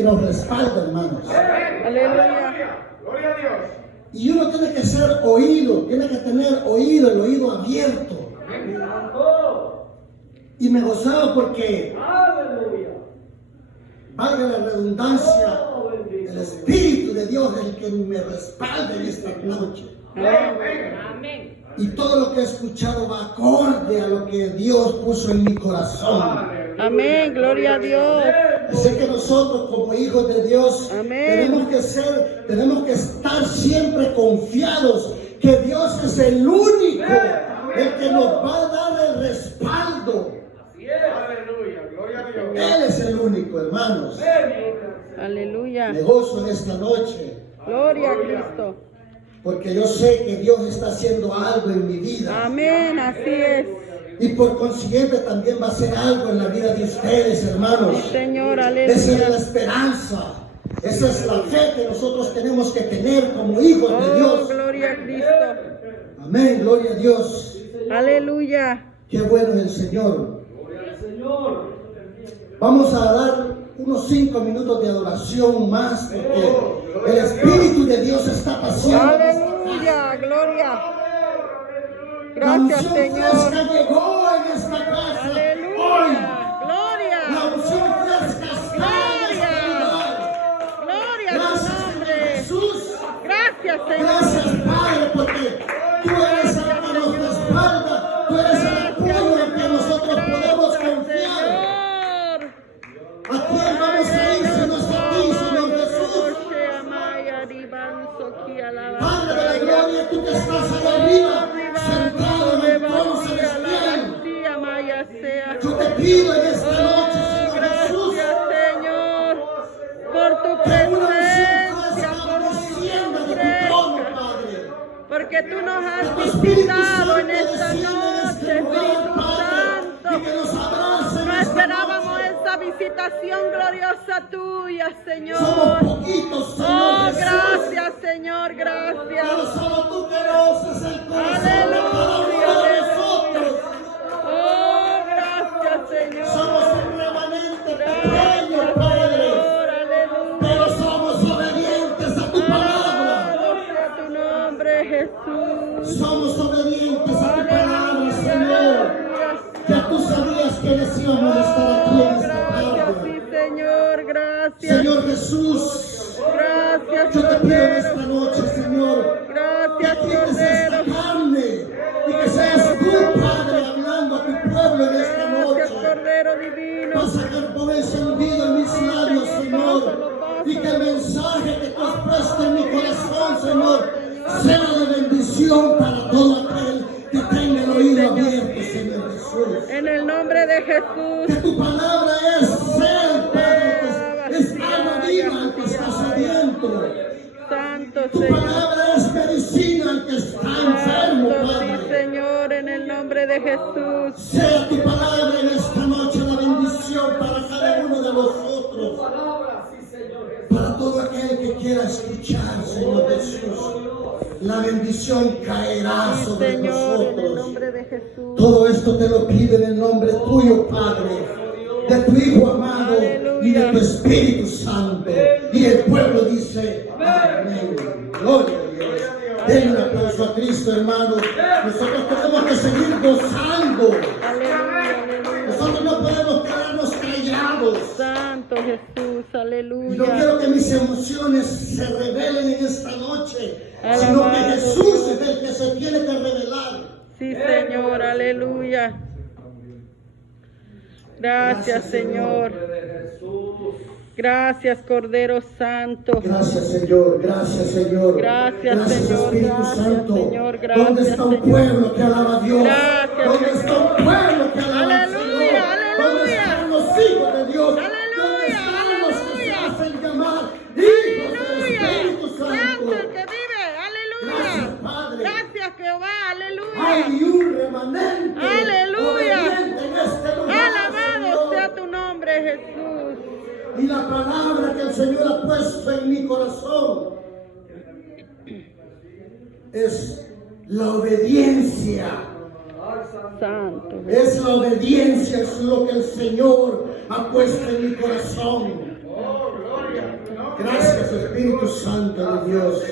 que nos respalda, hermanos. Aleluya. Gloria a Dios. Y uno tiene que ser oído, tiene que tener oído, el oído abierto. Y me gozaba porque, valga la redundancia, el Espíritu de Dios es el que me respalda en esta noche. Amén. Y todo lo que he escuchado va acorde a lo que Dios puso en mi corazón. Amén. Gloria a Dios. Así que nosotros como hijos de Dios Amén. tenemos que estar siempre confiados que Dios es el único, el que nos va a dar el respaldo. Aleluya. Gloria a Dios. Él es el único, hermanos. Aleluya. Me gozo en esta noche Gloria a Cristo. porque yo sé que Dios está haciendo algo en mi vida. Amén. Así es. Y por consiguiente también va a hacer algo en la vida de ustedes, hermanos. Sí, Señor. Esa es la Aleluya. esperanza. Esa es la fe que nosotros tenemos que tener como hijos de Oh, Dios. gloria a Cristo. Amén, gloria a Dios. Aleluya. Qué bueno es el Señor. Vamos a dar unos 5 minutos de adoración más porque el Espíritu de Dios está paseando. Aleluya. Gloria. La Gracias, unción Señor. fresca llegó en esta casa hoy. Aleluya. Gloria. La unción fresca está en este lugar. Gloria a tu Gracias, Señor nombre. Jesús. Gracias, Señor. Gracias, Padre, porque tú eres el que nos respalda. Tú eres el apoyo en que nosotros podemos confiar. Señor. ¿A quién vamos a ir si no es a ti, Señor Jesús? Padre de la gloria, tú que estás allá arriba, sentado en el trono celestial. Yo te pido en esta noche, Señor Jesús, Gracias, Señor, por tu que una unción presencia, fresca por tu descienda de tu fresca, trono, Padre. porque tú nos Que has tu Espíritu visitado Santo en esta descienda en noche, este lugar, Espíritu Padre, y que Santo. nos abrace en No esta esperábamos noche. esa visitación gloriosa tuya, Somos Señor. poquitos, Señor Oh, Jesús. gracias, Señor, Pero gracias. solo tú conoces el corazón de Aleluya, cada uno de nosotros. Oh, gracias, Señor. Somos un remanente Gracias, pequeño, Padre, Señor, aleluya. pero somos obedientes a tu palabra. Alabado sea tu nombre, Jesús. Somos obedientes a tu palabra, Señor. Aleluya. Ya tú sabías que íbamos a estar aquí en esta Gracias, tarde. sí, Señor, gracias. Señor Jesús, Gracias, yo te pido en esta Cordero. noche, Señor, que Gracias, quites esta Cordero. carne y que seas tú, Padre, hablando a tu pueblo en esta Gracias, noche. Cordero divino. Vas a carbón encendido en mis labios, Señor, y que el mensaje que tú has puesto en mi corazón, Señor, sea de bendición para todo aquel que tenga el oído abierto, Señor Jesús. En el nombre de Que Jesús. tu palabra es ser, Padre, que es agua viva al que está sediento. Santo, Tu Señor. palabra es medicina al que está enfermo, Santo, sí, Padre. Señor, en el nombre de Jesús. Sea tu palabra en esta noche la bendición para cada uno de nosotros. Para todo aquel que quiera escuchar, Señor Jesús. La bendición caerá Sí, sobre Señor, en el nosotros. nombre de Jesús. Todo esto te lo pido en el nombre tuyo, Padre, de tu Hijo amado y de tu Espíritu Santo. Y el pueblo dice, amén. Gloria a Dios. Den un aplauso a Cristo, hermano. Nosotros tenemos que seguir gozando. Aleluya, aleluya. Nosotros no podemos quedarnos callados. Santo Jesús, Y no aleluya. quiero que mis emociones se revelen en esta noche, sino que Alabado Jesús Dios. es el que se tiene que revelar. Sí, Señor, aleluya. Gracias, Señor. Gracias, Cordero Santo. Gracias, Señor. Gracias, Señor. Gracias, Señor. Espíritu Gracias, Santo. Señor. Gracias, ¿Dónde está un Señor. pueblo que alaba a Dios? Gracias, ¿Dónde Señor. está un pueblo que alaba al Aleluya, Señor? aleluya. ¿Dónde están los hijos de Dios? Aleluya, ¿Dónde están los que se aleluya. hacen llamar hijos del Aleluya. Espíritu Santo Santo? el que vive. Aleluya. Gracias, Padre. Gracias, Jehová. Aleluya. Hay un remanente Aleluya. obediente en este lugar, Alabado Señor. sea tu nombre, Jesús. Y la palabra que el Señor ha puesto en mi corazón es la obediencia. Santo. Es la obediencia, es lo que el Señor ha puesto en mi corazón. Gracias, Espíritu Santo de Dios.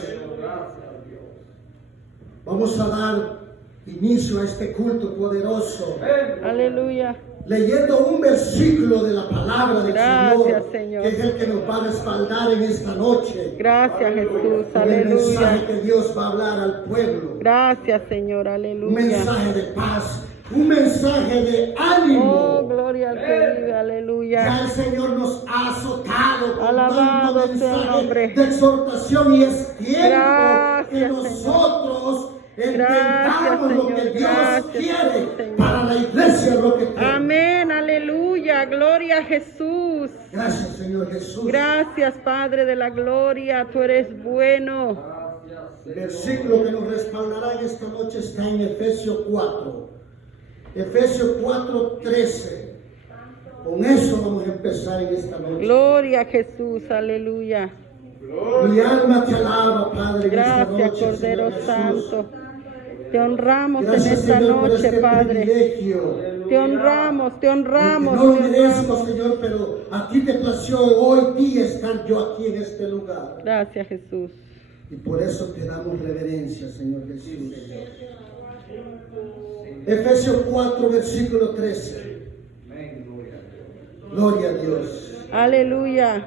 Vamos a dar inicio a este culto poderoso, Aleluya. leyendo un versículo de la palabra del Gracias, Señor, Señor. que es el que nos va a respaldar en esta noche. Gracias, Jesús. Con el mensaje Aleluya. que Dios va a hablar al pueblo. Gracias, Señor. Un Aleluya. mensaje de paz, un mensaje de ánimo. Oh, gloria al que vive. Ya Aleluya. el Señor nos ha azotado con Alabado tanto sea el mensaje nombre. de exhortación, y es tiempo Gracias, que nosotros Gracias, entendamos lo que Señor. Dios Gracias, quiere Señor. para la iglesia, lo que quiere. Amén. Aleluya. Gloria a Jesús. Gracias, Señor Jesús. Gracias, Padre de la gloria. Tú eres bueno. El versículo que nos respaldará en esta noche está en Efesios 4. Efesios 4:13. Con eso vamos a empezar en esta noche. Gloria a Jesús. Aleluya. Mi alma te alaba, Padre, en esta Gracias, noche, Cordero Señor Jesús. Santo. Te honramos en Gracias, esta Señor, por noche, este Padre. privilegio. Te honramos, te honramos. No lo te merezco, honramos. Señor, pero a ti te plació hoy día estar yo aquí en este lugar. Gracias, Jesús. Y por eso te damos reverencia, Señor Jesús. Efesios 4, versículo 13. Gloria a Dios. Aleluya.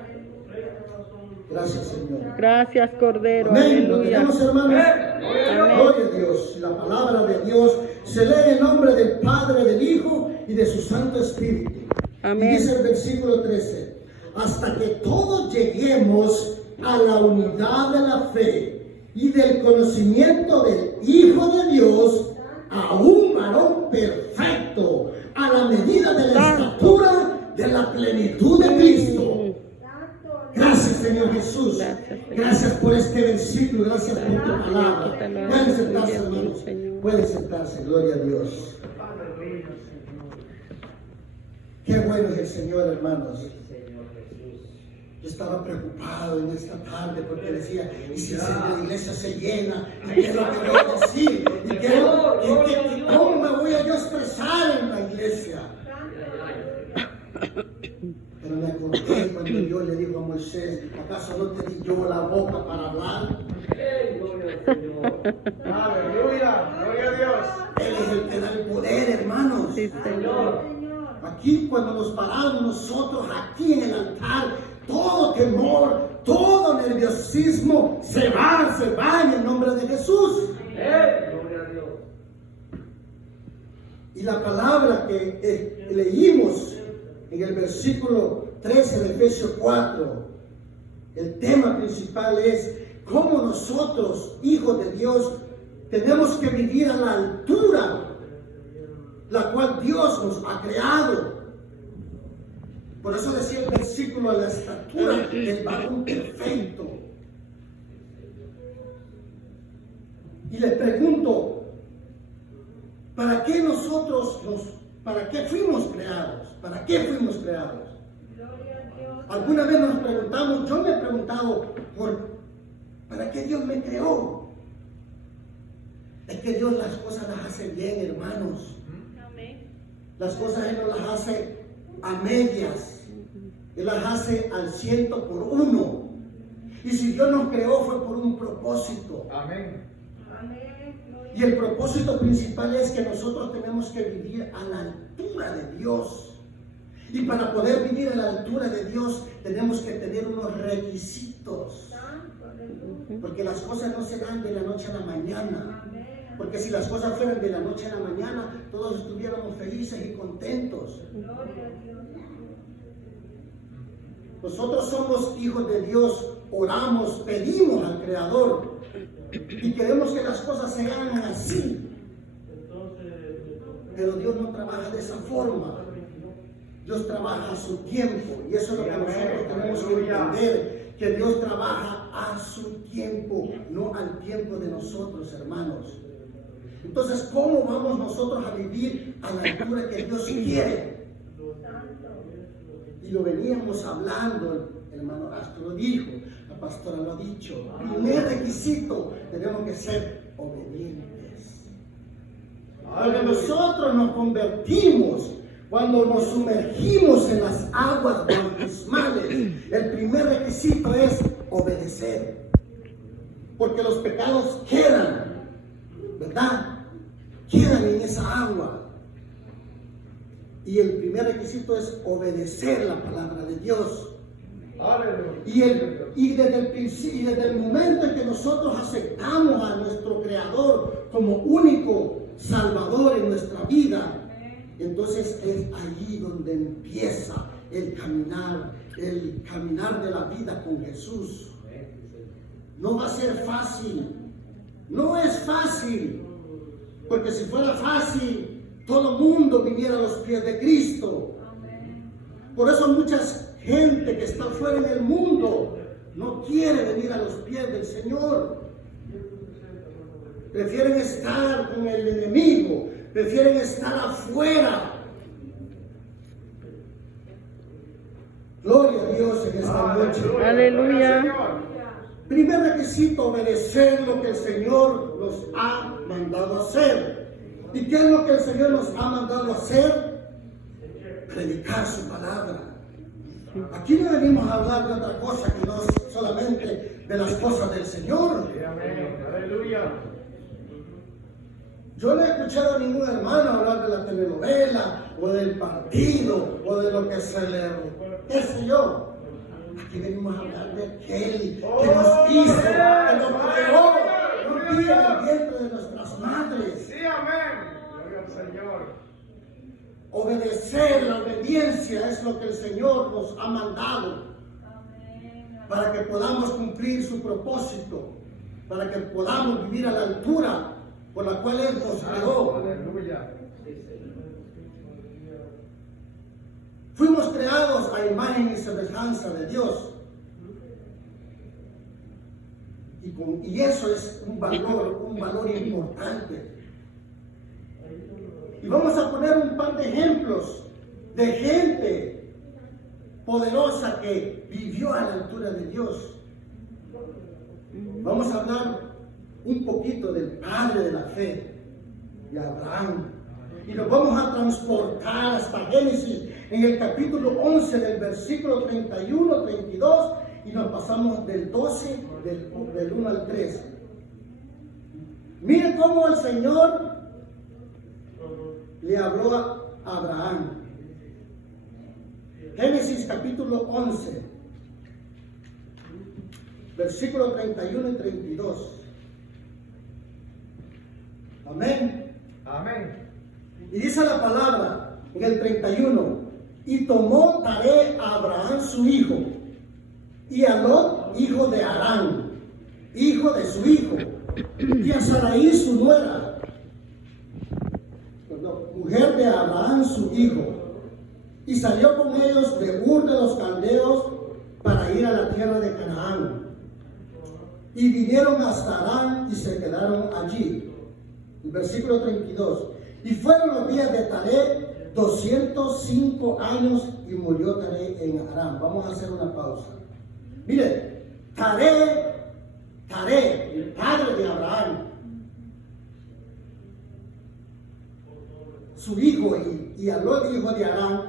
Gracias, Señor. Gracias, Cordero. Amén. ¿Lo Aleluya. tenemos, hermanos? Amén. Gloria a Dios. La palabra de Dios se lee en nombre del Padre, del Hijo y de su Santo Espíritu. Amén. Y dice el versículo 13: hasta que todos lleguemos a la unidad de la fe y del conocimiento del Hijo de Dios, a un varón perfecto, a la medida de la Santo. estatura de la plenitud de Cristo. Gracias, Señor Jesús. Gracias, Señor. Gracias por este versículo. Gracias por tu Señor, palabra. que te lo Pueden sentarse, bendiga, hermanos. Señor. Pueden sentarse. Gloria a Dios. Qué bueno es el Señor, hermanos. Yo estaba preocupado en esta tarde porque decía, ¿y si la iglesia se llena? ¿Y qué es lo que voy a decir? ¿Y cómo me voy a yo expresar en la iglesia? Pero me acordé cuando Dios le dijo a Moisés, ¿acaso no te di yo la boca para hablar? Aleluya. Gloria a Dios. Él es el que da el poder, hermanos. Sí, Señor. Aquí cuando nos paramos nosotros, aquí en el altar, todo temor, todo nerviosismo se va en el nombre de Jesús. Gloria a Dios. Y la palabra que leímos en el versículo 13 de Efesios 4, el tema principal es cómo nosotros, hijos de Dios, tenemos que vivir a la altura la cual Dios nos ha creado. Por eso decía el versículo, a la estatura del varón perfecto. Y le pregunto, ¿para qué para qué fuimos creados? ¿Para qué fuimos creados? Alguna vez nos preguntamos, yo me he preguntado, ¿para qué Dios me creó? Es que Dios las cosas las hace bien, hermanos. Las cosas Él no las hace a medias. Él las hace al 100%. Y si Dios nos creó fue por un propósito. Amén. Y el propósito principal es que nosotros tenemos que vivir a la altura de Dios. Y para poder vivir a la altura de Dios tenemos que tener unos requisitos. Porque las cosas no se dan de la noche a la mañana. Porque si las cosas fueran de la noche a la mañana, todos estuviéramos felices y contentos. Nosotros somos hijos de Dios, oramos, pedimos al Creador y queremos que las cosas se hagan así. Pero Dios no trabaja de esa forma. Dios trabaja a su tiempo, y eso es lo que nosotros tenemos que entender, que Dios trabaja a su tiempo, no al tiempo de nosotros, hermanos. Entonces, ¿cómo vamos nosotros a vivir a la altura que Dios quiere? Y lo veníamos hablando, el hermano Astro lo dijo, la pastora lo ha dicho. Primer requisito, tenemos que ser obedientes. Cuando nosotros nos convertimos, Cuando nos sumergimos en las aguas bautismales, el primer requisito es obedecer. Porque los pecados quedan, ¿verdad? Quedan en esa agua. Y el primer requisito es obedecer la palabra de Dios. Y desde el momento en que nosotros aceptamos a nuestro Creador como único Salvador en nuestra vida, entonces es allí donde empieza el caminar de la vida con Jesús. No va a ser fácil, no es fácil, porque si fuera fácil, todo el mundo viniera a los pies de Cristo. Por eso mucha gente que está fuera en el mundo no quiere venir a los pies del Señor. Prefieren estar con el enemigo, prefieren estar afuera. Gloria a Dios en esta noche. Aleluya. Primer requisito, obedecer lo que el Señor nos ha mandado hacer. ¿Y qué es lo que el Señor nos ha mandado hacer? Predicar su palabra. Aquí no venimos a hablar de otra cosa que no solamente de las cosas del Señor. Aleluya. Yo no he escuchado a ningún hermano hablar de la telenovela o del partido o de lo que se le... qué sé yo. Aquí venimos a hablar de aquel que nos hizo, que nos creó un día en el vientre de nuestras madres. Sí, amén. Gloria al Señor. Obedecer, la obediencia es lo que el Señor nos ha mandado para que podamos cumplir su propósito, para que podamos vivir a la altura por la cual Él nos creó. Aleluya. Fuimos creados a imagen y semejanza de Dios. Y eso es un valor importante. Y vamos a poner un par de ejemplos de gente poderosa que vivió a la altura de Dios. Vamos a hablar un poquito del padre de la fe, de Abraham. Y nos vamos a transportar hasta Génesis, en el capítulo 11, del versículo 31, 32, y nos pasamos del 12, del 1 al 3. Miren cómo el Señor le habló a Abraham. Génesis capítulo 11, versículo 31 y 32. Amén. Amén. Y dice la palabra en el 31: y tomó Taré a Abraham su hijo, y a Lot, hijo de Harán, hijo de su hijo, y a Sarai su nuera, mujer de Abraham su hijo, y salió con ellos de Ur de los Caldeos para ir a la tierra de Canaán. Y vinieron hasta Harán y se quedaron allí. El versículo 32. Y fueron los días de Taré 205 años y murió Taré en Harán. Vamos a hacer una pausa. Mire, Taré, el padre de Abraham, su hijo y a Lot, hijo de Harán.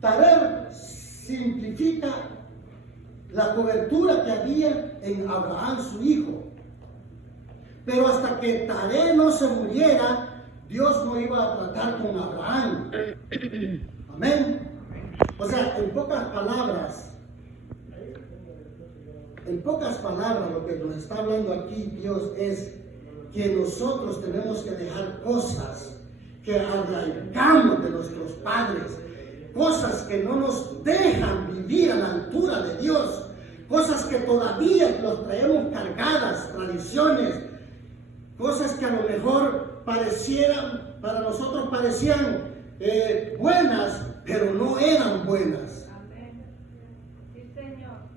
Taré simplifica la cobertura que había en Abraham, su hijo. Pero hasta que Taré no se muriera, Dios no iba a tratar con Abraham. Amén. O sea, en pocas palabras, lo que nos está hablando aquí Dios es que nosotros tenemos que dejar cosas que arraigamos de nuestros padres, cosas que no nos dejan vivir a la altura de Dios, cosas que todavía nos traemos cargadas, tradiciones, cosas que a lo mejor para nosotros parecían buenas, pero no eran buenas. Amén. Sí, Señor.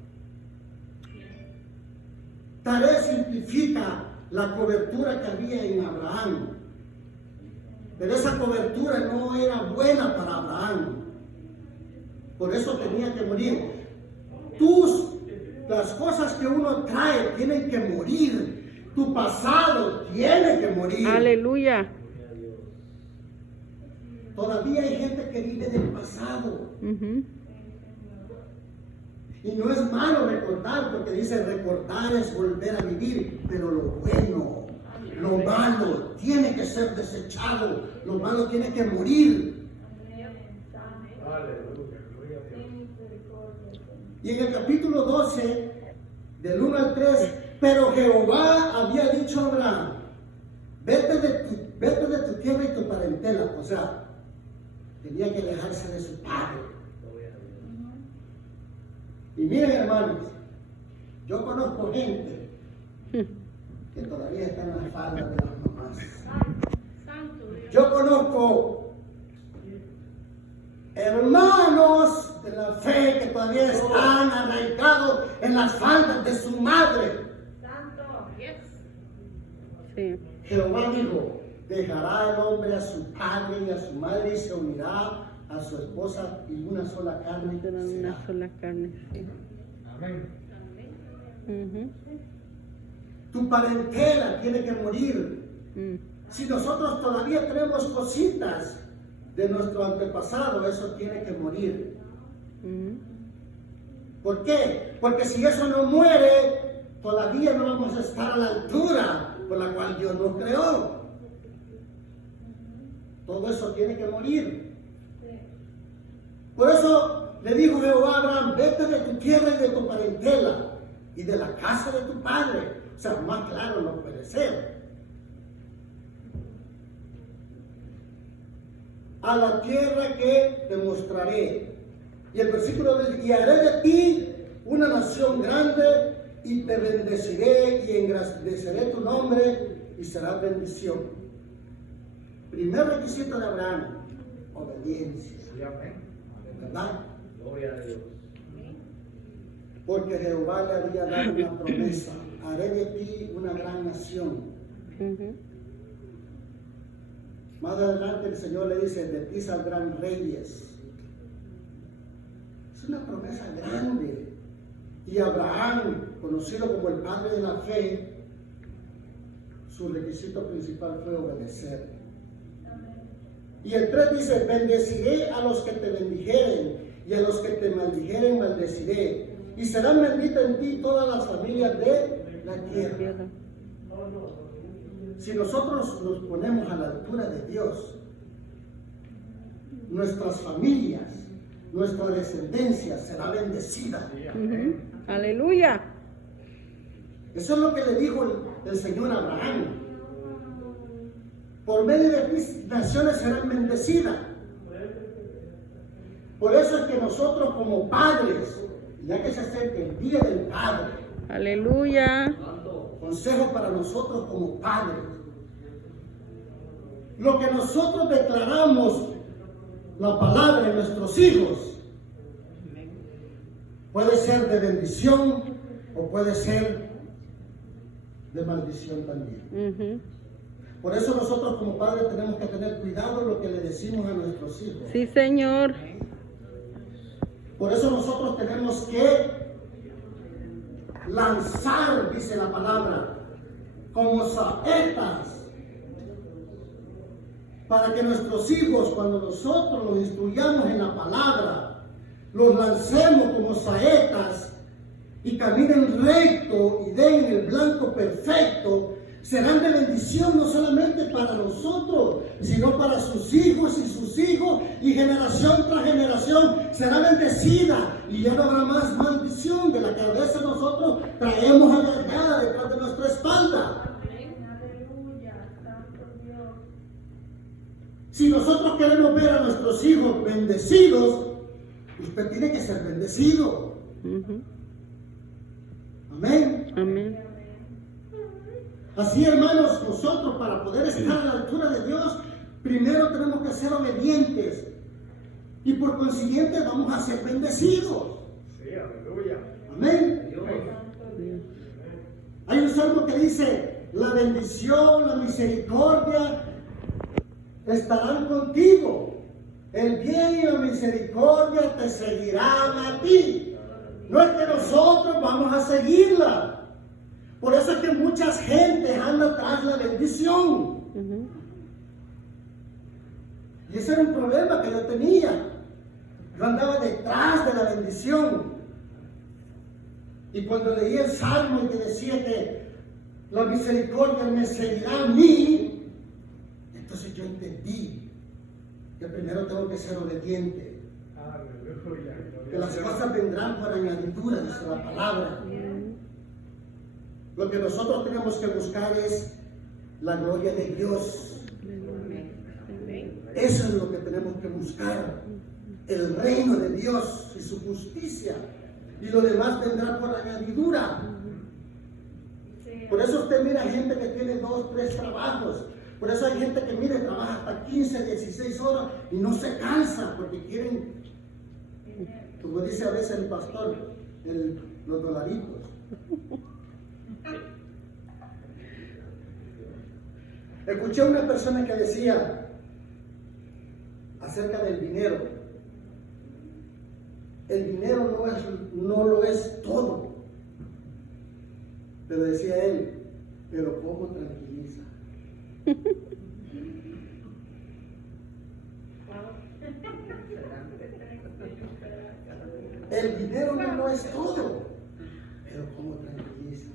Taré simplifica la cobertura que había en Abraham, pero esa cobertura no era buena para Abraham, por eso tenía que morir. Las cosas que uno trae tienen que morir. Tu pasado tiene que morir. Aleluya. Todavía hay gente que vive del pasado. Ujú. Y no es malo recordar, porque dice recordar es volver a vivir, pero lo bueno, lo malo tiene que ser desechado, lo malo tiene que morir. Aleluya. Gloria a Dios. Y en el capítulo 12, del 1 al 3, pero Jehová había dicho a Abraham, vete de tu tierra y tu parentela. O sea, tenía que alejarse de su padre. Y miren, hermanos, yo conozco gente que todavía está en las faldas de las mamás. Yo conozco hermanos de la fe que todavía están arraigados en las faldas de su madre. Sí. Jehová dijo, dejará el hombre a su padre y a su madre y se unirá a su esposa y una sola carne Serán será. una sola carne. Sí. Amén. Ujú. Tu parentela tiene que morir. Mm. Si nosotros todavía tenemos cositas de nuestro antepasado, eso tiene que morir. Ujú. ¿Por qué? Porque si eso no muere, todavía no vamos a estar a la altura por la cual Dios nos creó. Todo eso tiene que morir. Por eso le dijo Jehová a Abraham, vete de tu tierra y de tu parentela y de la casa de tu padre. O sea, más claro no puede ser. A la tierra que te mostraré. Y el versículo dice, y haré de ti una nación grande y te bendeciré y engrandeceré tu nombre y serás bendición. Primer requisito de Abraham, obediencia. Sí, amén. ¿Verdad? Gloria a Dios. Porque Jehová le había dado una promesa, haré de ti una gran nación. Ujú. Más adelante el Señor le dice, de ti saldrán reyes. Es una promesa grande. Y Abraham, conocido como el padre de la fe, su requisito principal fue obedecer. Y el 3 dice, bendeciré a los que te bendijeren, y a los que te maldijeren maldeciré. Y serán benditas en ti todas las familias de la tierra. Tierra. Si nosotros nos ponemos a la altura de Dios, nuestras familias, nuestra descendencia será bendecida. Ujú. Aleluya. Eso es lo que le dijo el Señor a Abraham. Por medio de ti naciones serán bendecidas. Por eso es que nosotros como padres, ya que se acerca el día del Padre, Aleluya. consejo para nosotros como padres, lo que nosotros declaramos, la palabra en nuestros hijos, puede ser de bendición o puede ser de maldición también. Ujú. Por eso nosotros como padres tenemos que tener cuidado en lo que le decimos a nuestros hijos. Sí, Señor. Por eso nosotros tenemos que lanzar, dice la palabra, como saetas, para que nuestros hijos, cuando nosotros los instruyamos en la palabra, los lancemos como saetas y caminen recto y den el blanco perfecto, serán de bendición no solamente para nosotros, sino para sus hijos y sus hijos, y generación tras generación será bendecida, y ya no habrá más maldición de la que a veces nosotros traemos alargada detrás de nuestra espalda. Si nosotros queremos ver a nuestros hijos bendecidos, usted tiene que ser bendecido. Ujú. Amén. Amén. Así, hermanos, nosotros para poder estar a la altura de Dios, primero tenemos que ser obedientes. Y por consiguiente vamos a ser bendecidos. Sí, aleluya. Amén. Dios. Hay un salmo que dice, la bendición, la misericordia estarán contigo. El bien y la misericordia te seguirán a ti. No es que nosotros vamos a seguirla. Por eso es que mucha gente anda tras la bendición. Ujú. Y ese era un problema que yo tenía. Yo andaba detrás de la bendición. Y cuando leí el Salmo y que decía que la misericordia me seguirá a mí, entonces yo entendí que primero tengo que ser obediente. Aleluya. Que las cosas vendrán por añadidura, dice la palabra. Lo que nosotros tenemos que buscar es la gloria de Dios. Eso es lo que tenemos que buscar. El reino de Dios y su justicia. Y lo demás vendrá por añadidura. Por eso usted mira gente que tiene 2, 3 trabajos. Por eso hay gente que mire, trabaja hasta 15, 16 horas y no se cansa porque quieren, como dice a veces el pastor, los dolaritos. Escuché a una persona que decía acerca del dinero: el dinero no lo es todo. Pero decía él, pero ¿cómo tranquiliza? El dinero no lo es todo, pero ¿cómo tranquiliza?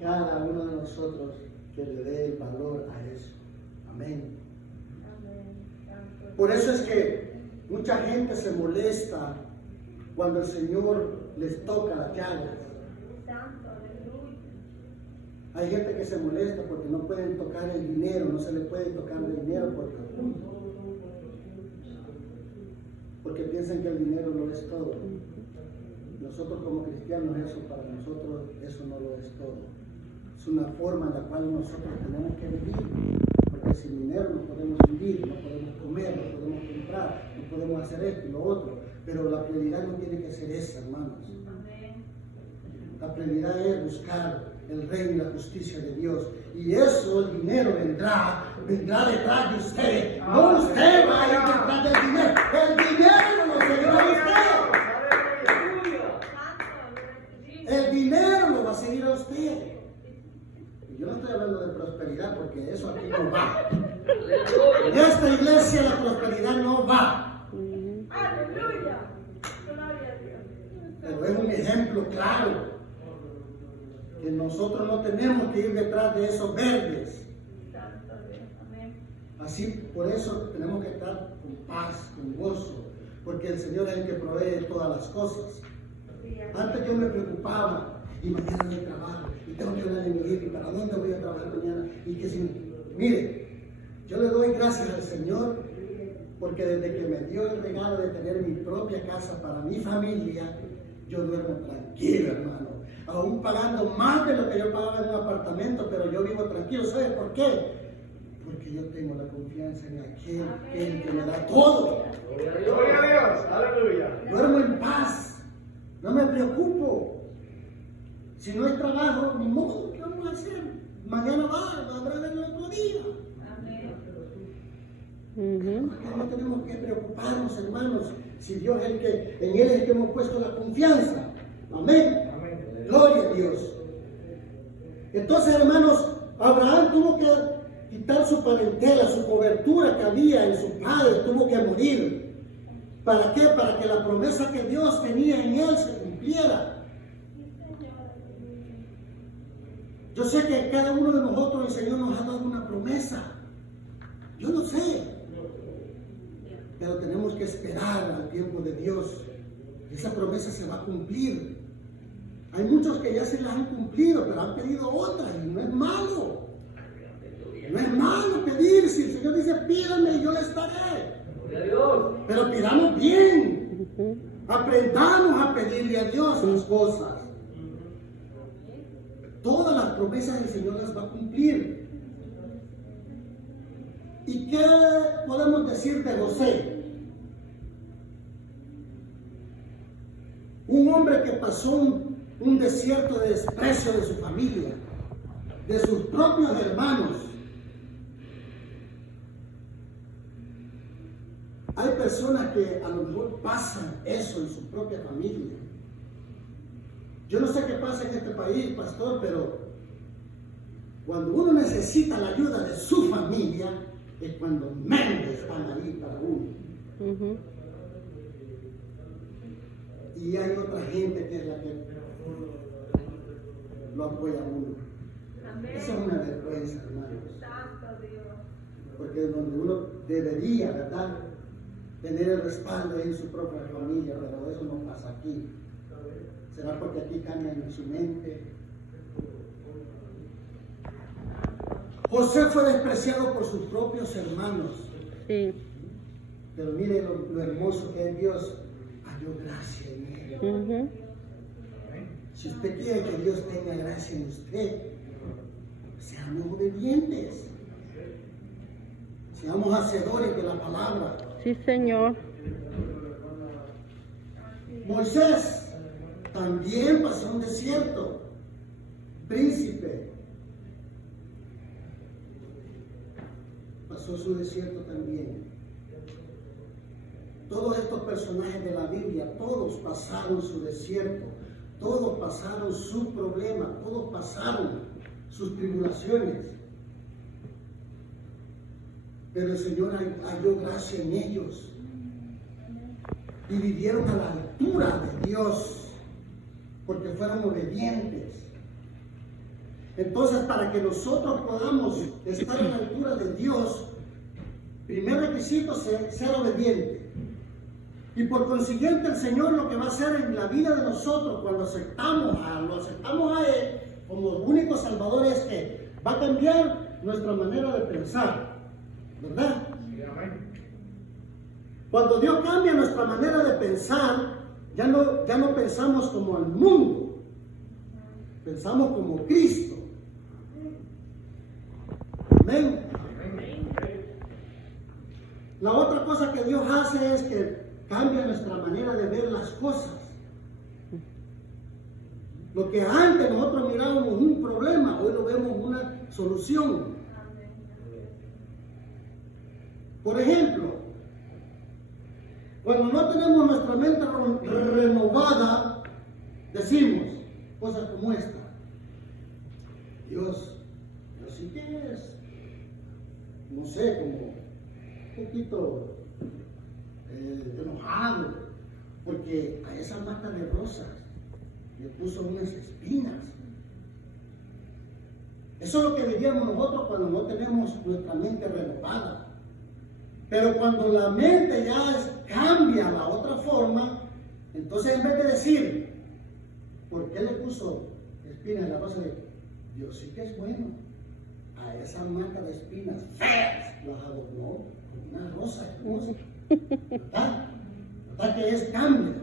Cada uno de nosotros que le dé el valor a eso. Amén. Por eso es que mucha gente se molesta cuando el Señor les toca las llagas. Hay gente que se molesta porque no pueden tocar el dinero, no se le puede tocar el dinero porque piensan que el dinero lo es todo. Nosotros como cristianos, eso para nosotros, eso no lo es todo. Es una forma en la cual nosotros tenemos que vivir, porque sin dinero no podemos vivir, no podemos comer, no podemos comprar, no podemos hacer esto y lo otro, pero la prioridad no tiene que ser esa, hermanos. La prioridad es buscar el reino y la justicia de Dios, y eso, el dinero vendrá detrás de usted. No usted va a ir detrás del dinero, el dinero lo seguirá a usted. El dinero lo va a seguir a usted. Y yo no estoy hablando de prosperidad porque eso aquí no va. En esta iglesia la prosperidad no va. Pero es un ejemplo claro que nosotros no tenemos que ir detrás de esos verdes. Así, por eso tenemos que estar con paz, con gozo, porque el Señor es el que provee todas las cosas. Antes yo me preocupaba, y mañana voy a trabajar, y tengo que hablar de mi hijo, y para dónde voy a trabajar mañana, y que si, mire, yo le doy gracias al Señor, porque desde que me dio el regalo de tener mi propia casa para mi familia, yo duermo tranquilo, hermano, aún pagando más de lo que yo pagaba en un apartamento, pero yo vivo tranquilo. ¿Sabe por qué? Porque yo tengo la confianza en aquel que me da todo. Gloria a Dios. Aleluya. Duermo en paz, no me preocupo. Si no hay trabajo, ni modo, ¿qué vamos a hacer? Mañana habrá el otro día. Porque no tenemos que preocuparnos, hermanos, si Dios es el que, en Él es el que hemos puesto la confianza. Amén. Gloria a Dios. Entonces, hermanos, Abraham tuvo que quitar su parentela, su cobertura que había en su padre, tuvo que morir. ¿Para qué? Para que la promesa que Dios tenía en él se cumpliera. Yo sé que cada uno de nosotros el Señor nos ha dado una promesa. Yo no sé. Pero tenemos que esperar al tiempo de Dios. Esa promesa se va a cumplir. Hay muchos que ya se las han cumplido, pero han pedido otras y no es malo. No es malo pedir. Si el Señor dice, pídame y yo les daré. Pero pidamos bien. Aprendamos a pedirle a Dios las cosas. Todas las promesas del Señor las va a cumplir. ¿Y qué podemos decir de José? Un hombre que pasó un desierto de desprecio de su familia, de sus propios hermanos. Hay personas que a lo mejor pasan eso en su propia familia. Yo no sé qué pasa en este país, pastor, pero Cuando uno necesita la ayuda de su familia, es cuando menos están ahí para uno. Ujú. Y hay otra gente que es la que lo apoya a uno. Esa es una vergüenza, hermanos. Porque donde uno debería, ¿verdad?, tener el respaldo en su propia familia, pero eso no pasa aquí. ¿Será porque aquí cambian en su mente? José fue despreciado por sus propios hermanos. Sí. Pero mire lo hermoso que es Dios. Halló gracia en él. Ujú. Si usted quiere que Dios tenga gracia en usted, seamos obedientes. Seamos hacedores de la palabra. Sí, Señor. Moisés también pasó un desierto. Príncipe. Pasó su desierto también. Todos estos personajes de la Biblia, todos pasaron su desierto, todos pasaron su problema, todos pasaron sus tribulaciones. Pero el Señor halló gracia en ellos y vivieron a la altura de Dios porque fueron obedientes. Entonces, para que nosotros podamos estar a la altura de Dios, primer requisito es ser obediente. Y por consiguiente el Señor lo que va a hacer en la vida de nosotros cuando lo aceptamos a Él como único Salvador es que va a cambiar nuestra manera de pensar, ¿verdad? Cuando Dios cambia nuestra manera de pensar, ya no pensamos como el mundo, pensamos como Cristo. Amén. La otra cosa que Dios hace es que cambia nuestra manera de ver las cosas. Lo que antes nosotros mirábamos un problema, hoy lo vemos una solución. Por ejemplo, cuando no tenemos nuestra mente renovada, decimos cosas como esta: Dios sí que es, no sé, como un poquito enojado, porque a esa mata de rosas le puso unas espinas. Eso es lo que diríamos nosotros cuando no tenemos nuestra mente renovada. Pero cuando la mente ya cambia a la otra forma, entonces en vez de decir, ¿por qué le puso espinas en la rosa? Dios sí que es bueno. A esa mata de espinas feas las adornó con una rosa hermosa. ¿Verdad? ¿Verdad que es cambia?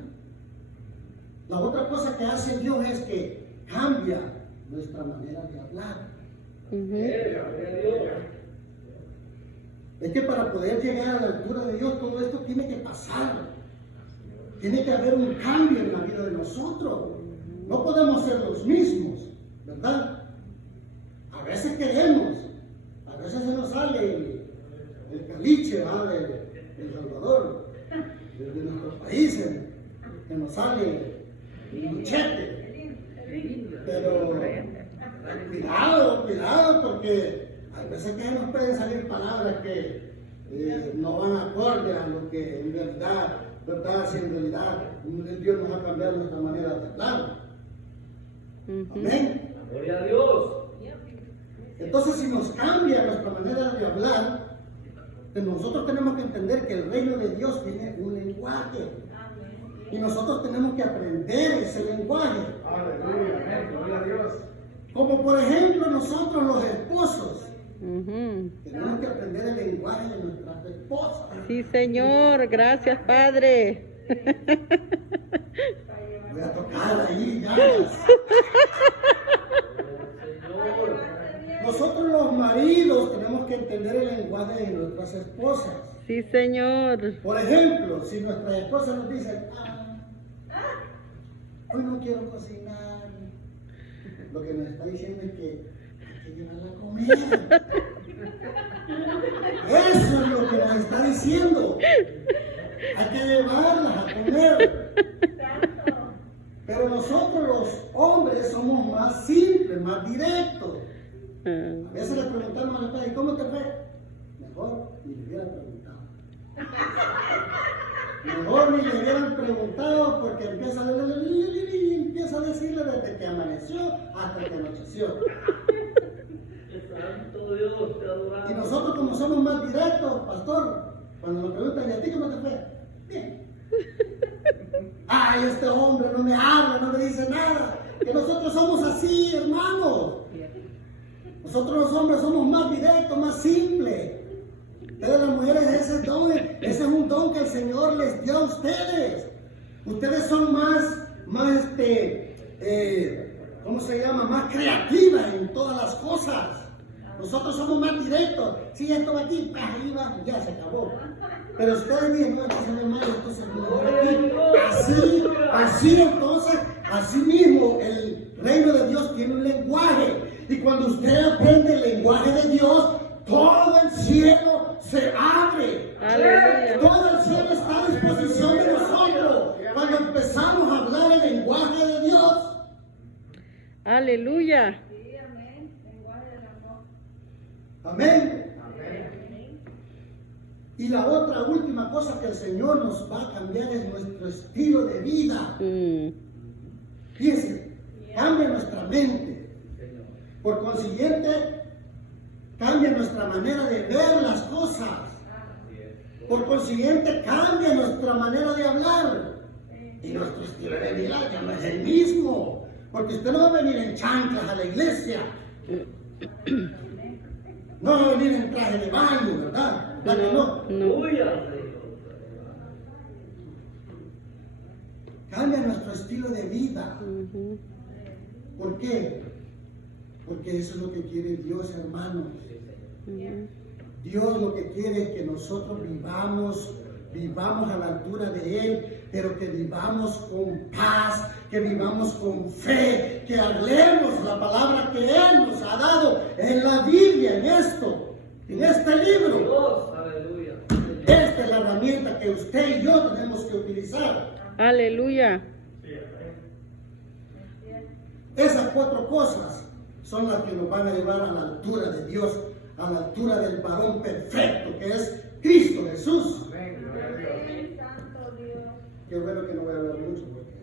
La otra cosa que hace Dios es que cambia nuestra manera de hablar. Es que para poder llegar a la altura de Dios, todo esto tiene que pasar. Tiene que haber un cambio en la vida de nosotros. No podemos ser los mismos, ¿verdad? A veces queremos, a veces se nos sale el caliche, ¿verdad? El Salvador, de nuestros países, que nos sale el luchete. Pero cuidado, porque hay veces que nos pueden salir palabras que no van acorde a lo que en verdad, si en realidad Dios nos ha cambiado nuestra manera de hablar. Amén. Gloria a Dios. Entonces, si nos cambia nuestra manera de hablar, pues nosotros tenemos que entender que el reino de Dios tiene un lenguaje. Y nosotros tenemos que aprender ese lenguaje. Aleluya, amén. Gloria a Dios. Como por ejemplo nosotros los esposos. Tenemos que aprender el lenguaje de nuestras esposas. Sí, Señor. Gracias, Padre. Voy a tocar ahí llagas. Nosotros los maridos tenemos que entender el lenguaje de nuestras esposas. Sí, Señor. Por ejemplo, si nuestra esposa nos dice, hoy no quiero cocinar, lo que nos está diciendo es que hay que llevarla a comer. Eso es lo que nos está diciendo. Hay que llevarlas a comer. Pero nosotros los hombres somos más simples, más directos. A veces le preguntamos a la esposa, ¿y cómo te fue? Mejor ni le hubieran preguntado. Mejor ni le hubieran preguntado porque empieza a decirle desde que amaneció hasta que anocheció. Santo Dios, te adoramos. Y nosotros como somos más directos, pastor, cuando nos preguntan, ¿y a ti cómo te fue? Bien. Ay, este hombre no me habla, no me dice nada. Que nosotros somos así, hermanos. Nosotros los hombres somos más directos, más simples. Ustedes las mujeres, ese es un don que el Señor les dio a ustedes. Ustedes son más ¿cómo se llama? Más creativas en todas las cosas. Nosotros somos más directos. Si esto va aquí, ahí va, ya se acabó. Pero ustedes dicen, no, esto se ve mal, esto se ve aquí. Así entonces, así mismo, el reino de Dios tiene un lenguaje. Y cuando usted aprende el lenguaje de Dios, todo el cielo se abre. Aleluya. Todo el cielo está a disposición de nosotros. Cuando empezamos a hablar el lenguaje de Dios. Aleluya. Amén. Y la otra última cosa que el Señor nos va a cambiar es nuestro estilo de vida. Fíjense, cambia nuestra mente. Por consiguiente, cambia nuestra manera de ver las cosas. Por consiguiente, cambia nuestra manera de hablar. Y nuestro estilo de vida ya no es el mismo. Porque usted no va a venir en chanclas a la iglesia. No va a venir en traje de baño, ¿verdad? ¿Verdad que no? Aleluya. Cambia nuestro estilo de vida. ¿Por qué? Porque eso es lo que quiere Dios, hermanos. Dios lo que quiere es que nosotros vivamos a la altura de Él, pero que vivamos con paz, que vivamos con fe, que hablemos la palabra que Él nos ha dado en la Biblia, en este libro. Dios, aleluya. Esta es la herramienta que usted y yo tenemos que utilizar. Aleluya. Esas 4 cosas son las que nos van a llevar a la altura de Dios, a la altura del varón perfecto que es Cristo Jesús. Qué bueno que no voy a hablar mucho porque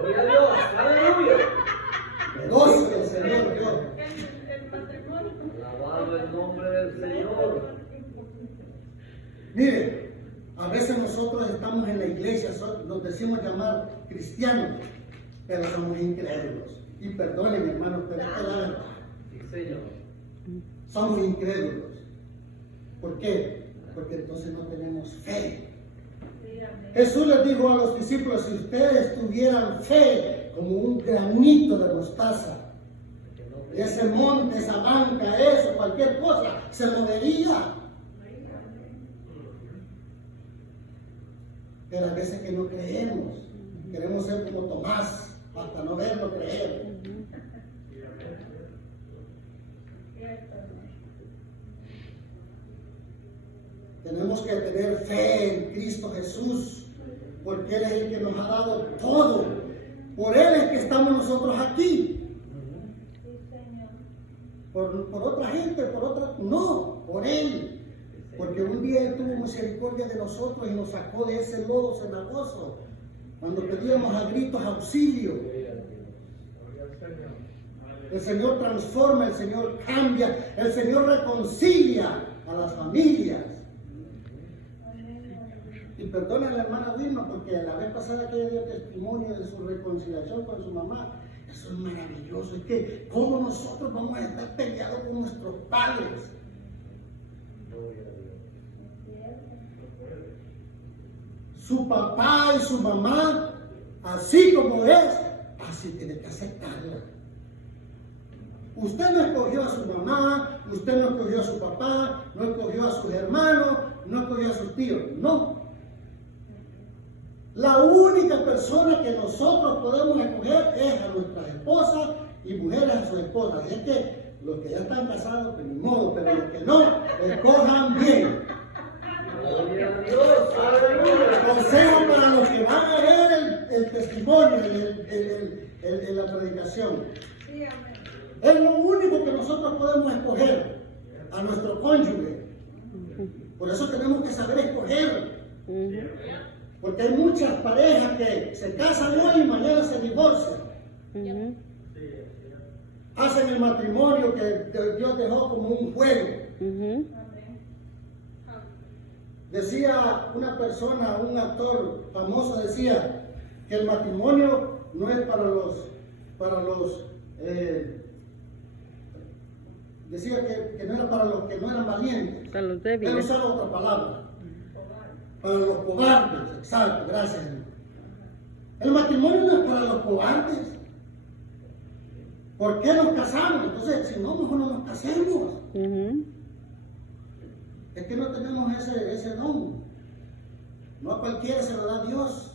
Gloria a Dios, aleluya. me gozo del Señor Dios. Alabado el nombre del Señor. Mire, a veces nosotros estamos en la iglesia, nos decimos llamar cristianos, pero somos incrédulos. Y perdonen, hermanos, pero esta es la verdad. Sí, Señor. Somos incrédulos. ¿Por qué? Porque entonces no tenemos fe. Jesús les dijo a los discípulos, si ustedes tuvieran fe como un granito de mostaza, ese monte, esa banca, eso, cualquier cosa, se movería. Pero a veces que no creemos, queremos ser como Tomás, hasta no verlo, creer. Tenemos que tener fe en Cristo Jesús, porque Él es el que nos ha dado todo. Por Él es que estamos nosotros aquí. Por otra gente, por otra, no, por Él. Porque un día Él tuvo misericordia de nosotros y nos sacó de ese lodo cenagoso, cuando pedíamos a gritos auxilio. El Señor transforma, el Señor cambia, el Señor reconcilia a las familias. Y perdona a la hermana Wilma porque la vez pasada que ella dio testimonio de su reconciliación con su mamá. Eso es maravilloso. Es que cómo nosotros vamos a estar peleados con nuestros padres. Su papá y su mamá, así como es, así tiene que aceptarla. Usted no escogió a su mamá, usted no escogió a su papá, no escogió a sus hermanos, no escogió a sus tíos, no. La única persona que nosotros podemos escoger es a nuestras esposas y mujeres a sus esposas. Y es que los que ya están casados, pues ni modo, pero los que no, escojan bien. Gloria a Dios, aleluya. Consejo para los que van a ver el testimonio en la predicación. Es lo único que nosotros podemos escoger, a nuestro cónyuge. Por eso tenemos que saber escoger. Porque hay muchas parejas que se casan hoy y mañana se divorcian. Hacen el matrimonio que Dios dejó como un juego. Decía una persona, un actor famoso, decía que el matrimonio no es para los decía que no era para los que no eran valientes. Para los Él débiles. usaba otra palabra. Para los cobardes, exacto, gracias. El matrimonio no es para los cobardes. ¿Por qué nos casamos? Entonces, si no, mejor no nos casemos. Es que no tenemos ese don. No a cualquiera se lo da Dios.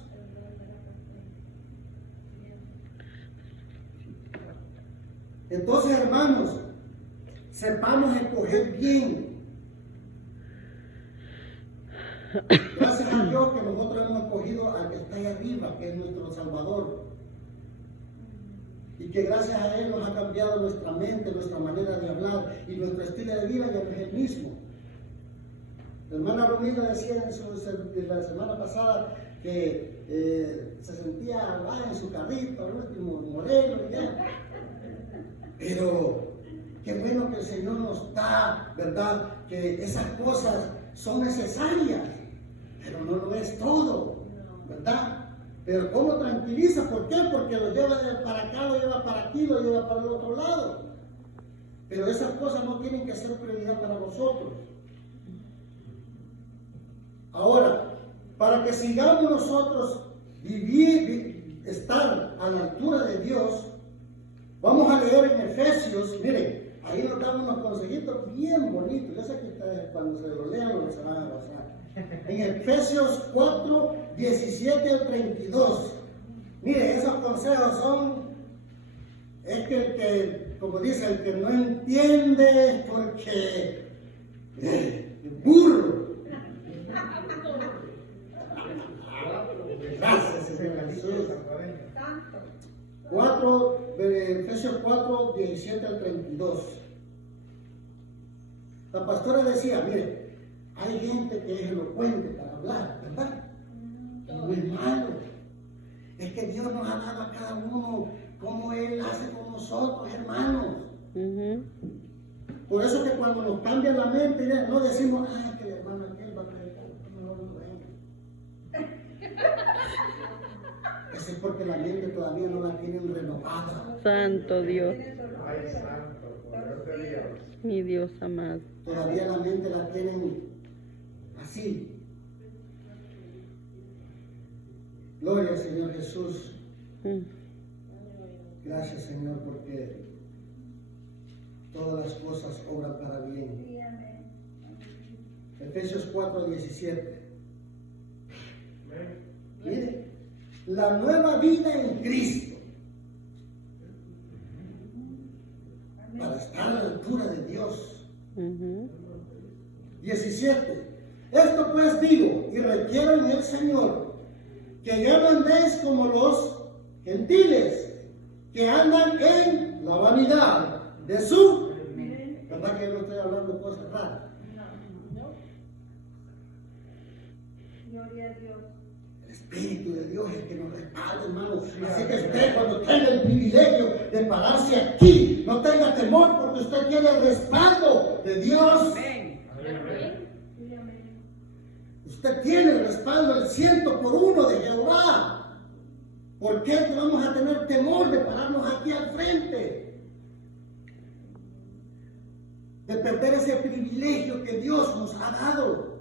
Entonces, hermanos, sepamos escoger bien. Gracias a Dios que nosotros hemos escogido al que está ahí arriba, que es nuestro Salvador. Y que gracias a Él nos ha cambiado nuestra mente, nuestra manera de hablar y nuestro estilo de vida ya no es el mismo. La hermana Romina decía en la semana pasada que se sentía en su carrito, al último, moreno y ya. Pero qué bueno que el Señor nos da, ¿verdad? Que esas cosas son necesarias, pero no lo es todo, ¿verdad? Pero ¿cómo tranquiliza? ¿Por qué? Porque lo lleva para acá, lo lleva para aquí, lo lleva para el otro lado. Pero esas cosas no tienen que ser prioridad para nosotros. Ahora, para que sigamos nosotros estar a la altura de Dios, vamos a leer en Efesios, miren, ahí nos dan unos consejitos bien bonitos. Yo sé que ustedes cuando se lo lean se van a gozar. En Efesios 4, 17 al 32. Miren, esos consejos es que el que, como dice, el que no entiende es porque burro. Gracias, Señor Jesús. Efesios 4, 17 al 32. La pastora decía, mire, hay gente que es elocuente para hablar, ¿verdad? No es malo. Es que Dios nos ha dado a cada uno como Él hace con nosotros, hermanos. Por eso que cuando nos cambia la mente, no decimos, ay, que el hermano aquel va a creer, no lo ven. Eso es porque la mente todavía no la tienen renovada. Santo Dios. Ay, santo, poder de Dios. Mi Dios amado. Todavía la mente la tienen así. Gloria al Señor Jesús. Gracias, Señor, porque todas las cosas obran para bien. Efesios 4, 17. Mire, la nueva vida en Cristo. Para estar a la altura de Dios. 17. Esto pues digo y requiero en el Señor que ya no andéis como los gentiles que andan en la vanidad de su. ¿Verdad que yo no estoy hablando de cosas raras? Gloria a Dios. El Espíritu de Dios es el que nos respalda, hermano. Así que usted, cuando tenga el privilegio de pararse aquí, no tenga temor porque usted tiene el respaldo de Dios. Usted tiene el respaldo del 100% de Jehová. ¿Por qué vamos a tener temor de pararnos aquí al frente? De perder ese privilegio que Dios nos ha dado.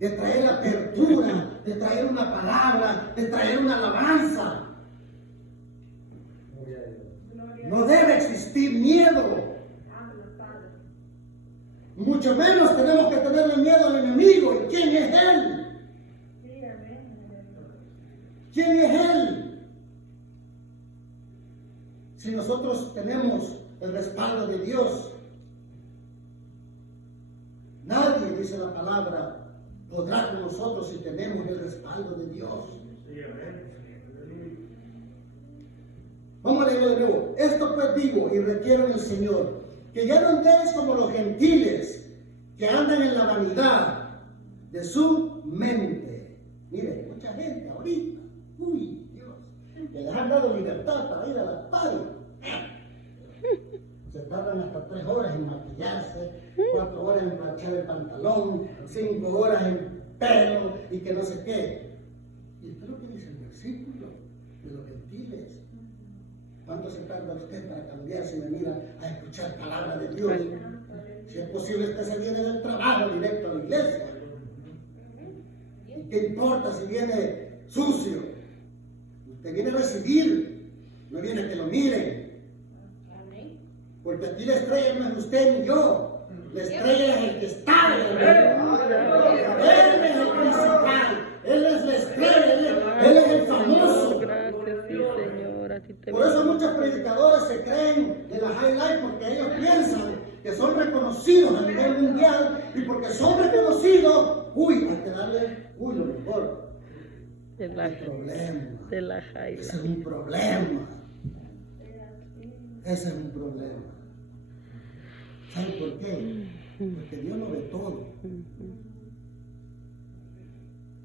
De traer apertura, de traer una palabra, de traer una alabanza. No debe existir miedo. Mucho menos tenemos que tenerle miedo al enemigo. ¿Y quién es él? ¿Quién es él? Si nosotros tenemos el respaldo de Dios, nadie, dice la palabra, podrá con nosotros si tenemos el respaldo de Dios. Vamos a leer leerlo de nuevo. Esto pues digo y requiero en el Señor, que ya no andéis como los gentiles que andan en la vanidad de su mente. Mire, mucha gente ahorita, uy, Dios, que les han dado libertad para ir a la playa. Se tardan hasta 3 horas en maquillarse, 4 horas en planchar el pantalón, 5 horas en pelo y que no sé qué. Y esto es lo que dice el versículo de los gentiles. ¿Cuánto se tarda usted para cambiar si me mira a escuchar palabra de Dios? Si es posible, usted se viene del trabajo directo a la iglesia. ¿Y qué importa si viene sucio? Usted viene a recibir, no viene a que lo miren. Porque aquí la estrella no es usted ni yo. La estrella es el que está en el mundo. Él es el principal. Él es la estrella. Él es el famoso. Gracias, sí, Señor. Así te Por eso muchos predicadores se creen de la highlight porque ellos piensan que son reconocidos a nivel mundial y porque son reconocidos, hay que darle, lo mejor. de la, Problema. de la Jaila. Ese es un problema. Ese es un problema. ¿Saben por qué? Porque Dios lo ve todo.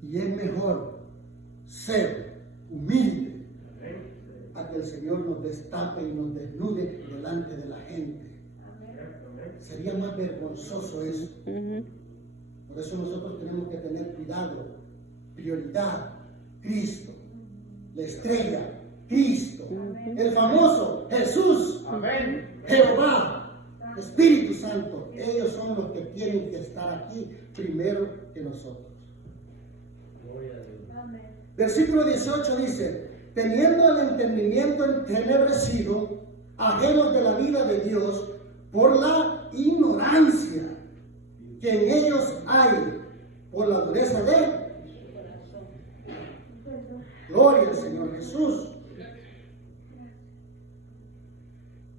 Y es mejor ser humilde a que el Señor nos destape y nos desnude delante de la gente. Sería más vergonzoso eso. Por eso nosotros tenemos que tener cuidado. Prioridad, Cristo. La estrella, Cristo. El famoso Jesús. Jehová. Espíritu Santo. Ellos son los que tienen que estar aquí primero que nosotros. Versículo 18 dice: teniendo el entendimiento entenebrecido, ajenos de la vida de Dios, por la ignorancia que en ellos hay, por la dureza de gloria al Señor Jesús.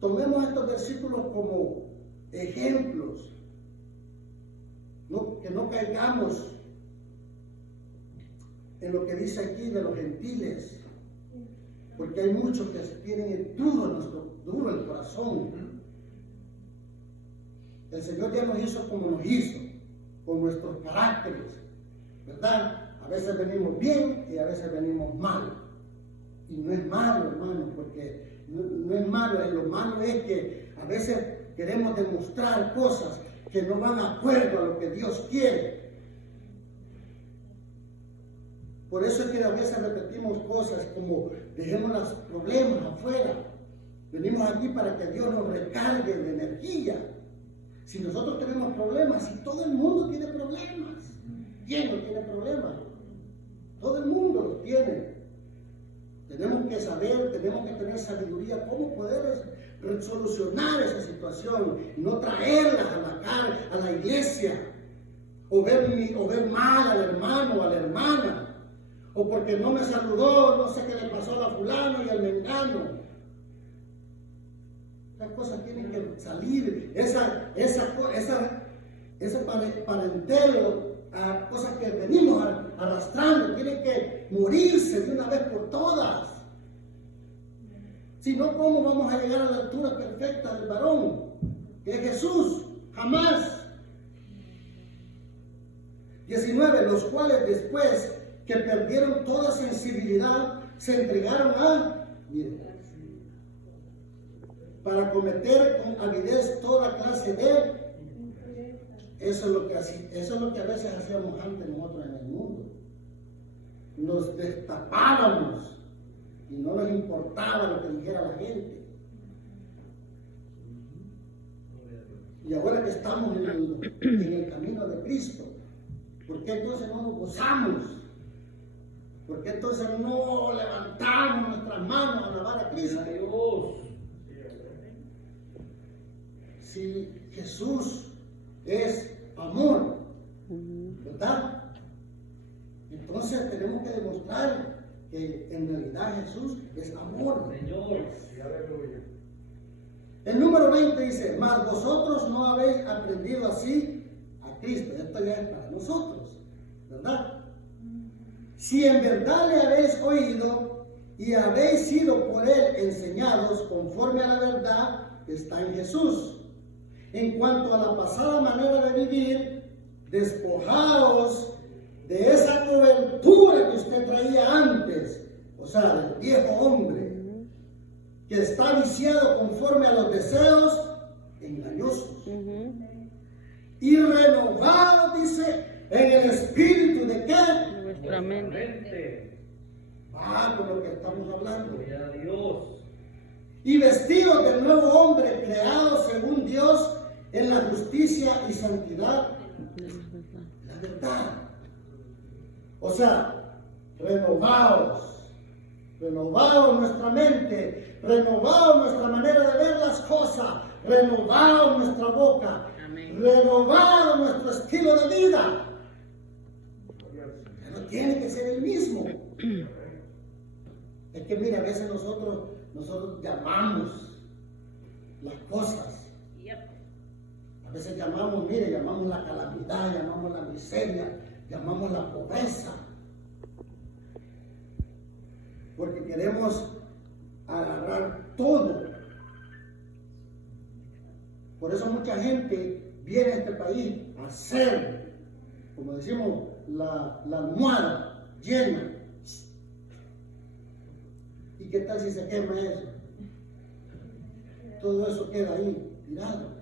Tomemos estos versículos como ejemplos, que no caigamos en lo que dice aquí de los gentiles, porque hay muchos que tienen duro el corazón. El Señor ya nos hizo como nos hizo, con nuestros caracteres, ¿verdad? A veces venimos bien y a veces venimos mal. Y no es malo, hermano, porque no es malo. Lo malo es que a veces queremos demostrar cosas que no van de acuerdo a lo que Dios quiere. Por eso es que a veces repetimos cosas como: dejemos los problemas afuera. Venimos aquí para que Dios nos recargue de energía. Si nosotros tenemos problemas, si todo el mundo tiene problemas, ¿quién no tiene problemas? Todo el mundo los tiene. Tenemos que saber, tenemos que tener sabiduría cómo poder solucionar esa situación y no traerlas a la iglesia o ver mal al hermano o a la hermana, o porque no me saludó, no sé qué le pasó a la fulana y al mengano. Esas cosas tienen que salir, ese parentelo, cosas que venimos arrastrando, tienen que morirse de una vez por todas. Si no, ¿cómo vamos a llegar a la altura perfecta del varón, que es Jesús? Jamás. 19, los cuales después que perdieron toda sensibilidad, se entregaron para cometer con avidez toda clase de... Eso es lo que a veces hacíamos antes nosotros en el mundo. Nos destapábamos y no nos importaba lo que dijera la gente. Y ahora que estamos en el camino de Cristo, ¿por qué entonces no nos gozamos? ¿Por qué entonces no levantamos nuestras manos a alabar a Cristo? Si Jesús es amor, ¿verdad? Entonces tenemos que demostrar que en realidad Jesús es amor. El número 20 dice: mas vosotros no habéis aprendido así a Cristo. Esto ya es para nosotros, ¿verdad? Si en verdad le habéis oído y habéis sido por él enseñados conforme a la verdad que está en Jesús. En cuanto a la pasada manera de vivir, despojaos de esa cobertura que usted traía antes, o sea, del viejo hombre, que está viciado conforme a los deseos engañosos. Y renovados, dice, en el espíritu de qué? Nuestra mente. Con lo que estamos hablando. Gloria a Dios. Y vestidos del nuevo hombre, creado según Dios en la justicia y santidad. La verdad. O sea, renovados nuestra mente, renovados nuestra manera de ver las cosas, renovados nuestra boca, renovado nuestro estilo de vida. No tiene que ser el mismo. Es que mira, a veces nosotros llamamos las cosas. A veces llamamos la calamidad, llamamos la miseria, llamamos la pobreza. Porque queremos agarrar todo. Por eso mucha gente viene a este país a hacer, como decimos, la almohada llena. ¿Y qué tal si se quema eso? Todo eso queda ahí, tirado.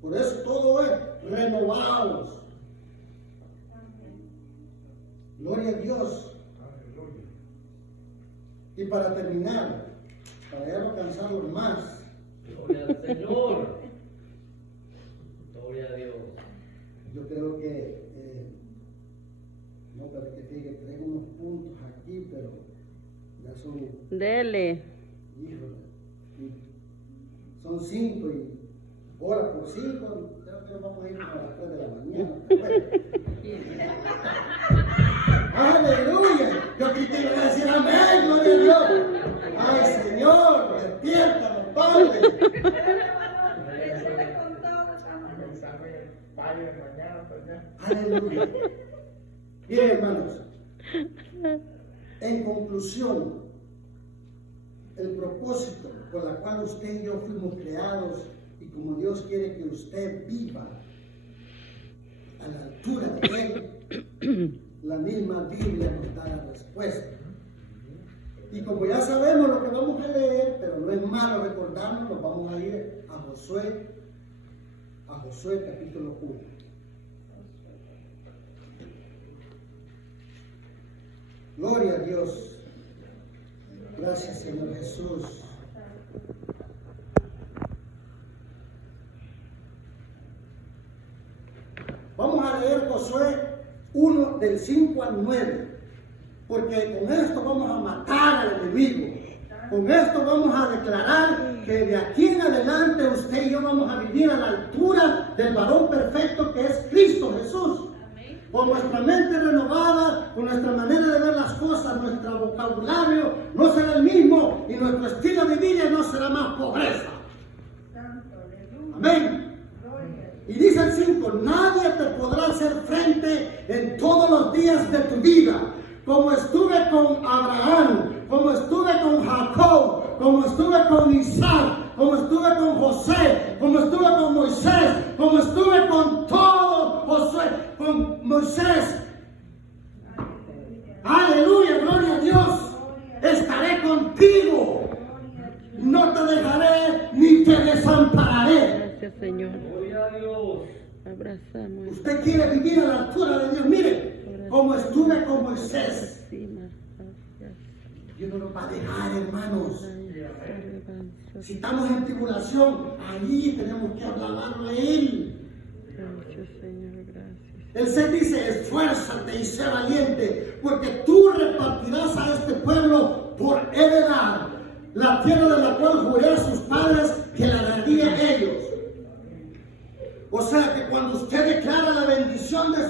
Por eso todo es renovados. Gloria a Dios. Y para terminar, para ya no cansarlos más. Gloria al Señor. Gloria a Dios. Yo creo que, no, pero que traigo unos puntos aquí, pero ya son, Dele. híjole, son 5 y hora por 5, creo que nos vamos a ir a las 3 de la mañana. Aleluya. Yo creí que iba a decir amén, gloria a Dios. Ay, Señor, despiértanos, Padre. Aleluya. Miren, hermanos, en conclusión, el propósito por el cual usted y yo fuimos creados y como Dios quiere que usted viva a la altura de Él, la misma Biblia nos da la respuesta. Y como ya sabemos lo que vamos a leer, pero no es malo recordarnos, nos vamos a ir a Josué capítulo 1. Gloria a Dios. Gracias, Señor Jesús. Vamos a leer Josué 1 del 5 al 9, porque con esto vamos a matar al enemigo. Con esto vamos a declarar que de aquí en adelante usted y yo vamos a vivir a la altura del varón perfecto que es Cristo Jesús. Con nuestra mente renovada, con nuestra manera de ver las cosas, nuestro vocabulario no será el mismo y nuestro estilo de vida no será más pobreza. Amén. Y dice el 5, nadie te podrá hacer frente en todos los días de tu vida. Como estuve con Abraham, como estuve con Jacob, como estuve con Isaac, como estuve con José, como estuve con Moisés, como estuve con todo Josué, con Moisés. Aleluya, gloria a Dios. Estaré contigo. No te dejaré ni te desampararé. Gracias, Señor. Gloria a Dios. Abrazamos. Usted quiere vivir a la altura de Dios. Mire, como estuve con Moisés. Dios no nos va a dejar, hermanos. Si estamos en tribulación, ahí tenemos que hablarle a Él. Gracias, Señor, gracias. El 6 dice, esfuérzate y sé valiente, porque tú repartirás a este pueblo por heredad la tierra de la cual juré a sus padres que la daría a ellos. O sea que cuando usted declara la bendición de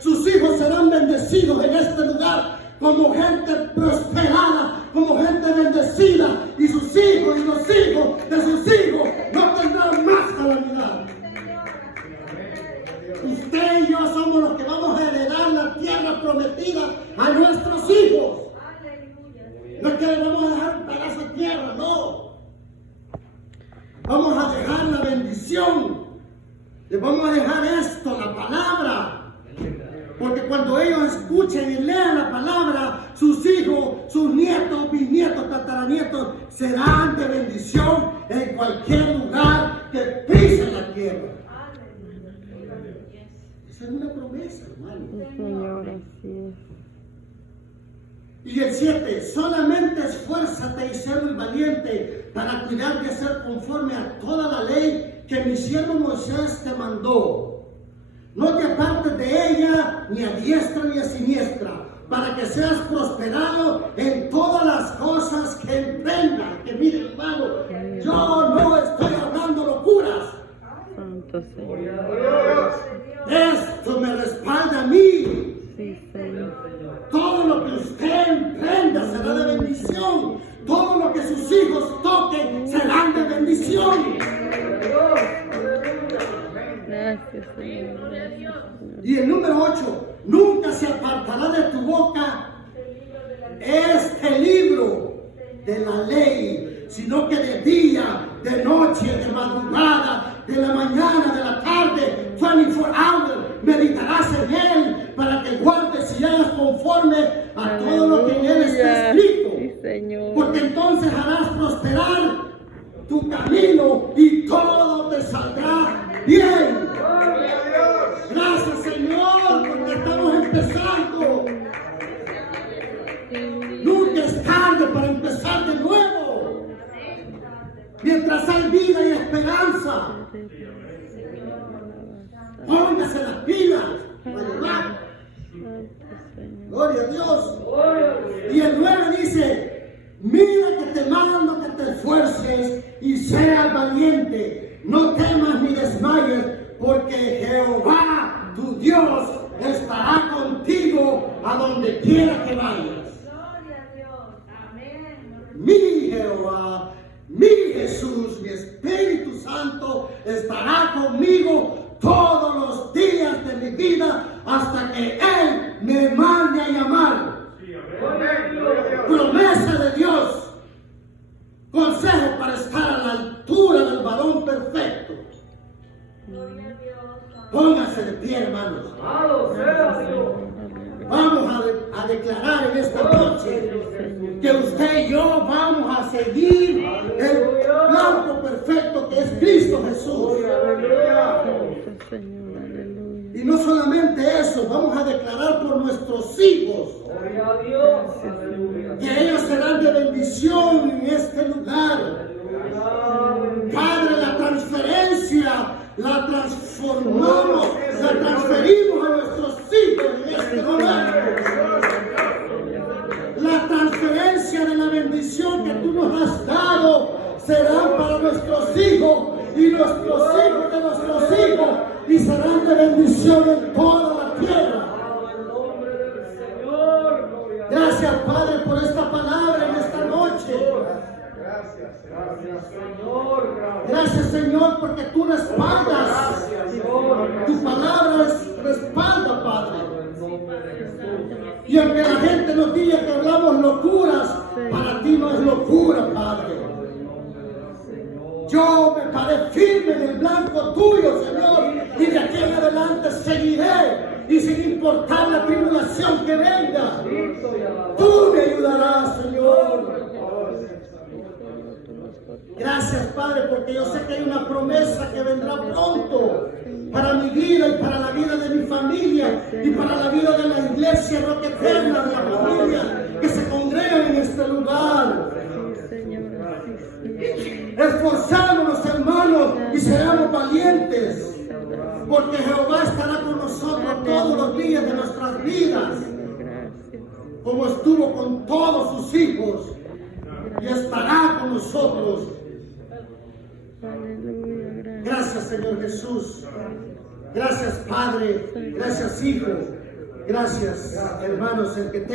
sus hijos serán bendecidos en este lugar como gente prosperada, como gente bendecida, y sus hijos y los hijos de sus hijos no tendrán más calamidad. Usted y yo somos los que vamos a heredar la tierra prometida a nuestros hijos. Les vamos a dejar esto, la palabra. Porque cuando ellos escuchen y lean la palabra, sus hijos, sus nietos, bisnietos, tataranietos serán de bendición en cualquier lugar que pisen la tierra. Esa es una promesa, hermano. Señor, así es. Y el 7, solamente esfuérzate y sé muy valiente para cuidar de hacer conforme a toda la ley que mi siervo Moisés te mandó. No te apartes de ella ni a diestra ni a siniestra, para que seas prosperado en todas las cosas que emprendas. Que mire, hermano, yo no estoy hablando locuras. Santo Señor. Esto me respalda a mí. Sí, Señor. Todo lo que usted emprenda será de bendición. Todo lo que sus hijos toquen serán de bendición. Gracias, Señor. Y el número 8, nunca se apartará de tu boca este libro de la ley, sino que de día, de noche, de madrugada, de la mañana, de la tarde, 24 hours, meditarás en él para que guardes y hagas conforme a todo lo que en él está escrito. Sí, Señor. Porque entonces harás prosperar tu camino y todo te saldrá bien. Gracias, Señor, porque estamos empezando. Nunca es tarde para empezar de nuevo. Mientras hay vida y esperanza, póngase las pilas. Gloria a Dios. Y el 9 dice, mira que te mando que te esfuerces y seas valiente. No temas ni desmayes, porque Jehová, tu Dios, estará contigo a donde quiera que vayas. Mi Jehová, mi Jesús, mi Espíritu Santo estará conmigo todos los días de mi vida hasta que Él me mande a llamar. Promesa de Dios. Consejo para estar a la altura del varón perfecto. Póngase de pie, hermanos. Vamos a declarar en esta noche que usted y yo vamos a seguir el blanco perfecto que es Cristo Jesús. Y no solamente eso, vamos a declarar por nuestros hijos que ellos serán de bendición en este lugar. Padre, la transferencia la transformamos, la transferimos a nuestros hijos en este lugar. La transferencia de la bendición que tú nos has dado será para nuestros hijos y nuestros hijos de nuestros hijos y serán de bendición en toda la tierra. Gracias, Padre, por esta palabra en esta noche. Gracias, Señor, porque tú respaldas. Tu palabra respalda, Padre. Y aunque la gente nos diga que hablamos locuras, para ti no es locura, Padre. Yo me paré firme en el blanco tuyo, Señor, y de aquí en adelante seguiré. Y sin importar la tribulación que venga, tú me ayudarás, Señor. Gracias, Padre, porque yo sé que hay una promesa que vendrá pronto para mi vida y para la vida de mi familia y para la vida de la iglesia roca eterna, de la familia que se congregan en este lugar. Esforzámonos, hermanos, y seamos valientes, porque Jehová estará con nosotros todos los días de nuestras vidas, como estuvo con todos sus hijos, y estará con nosotros. Gracias, Señor Jesús. Gracias, Padre. Gracias, Hijo. Gracias, hermanos, el que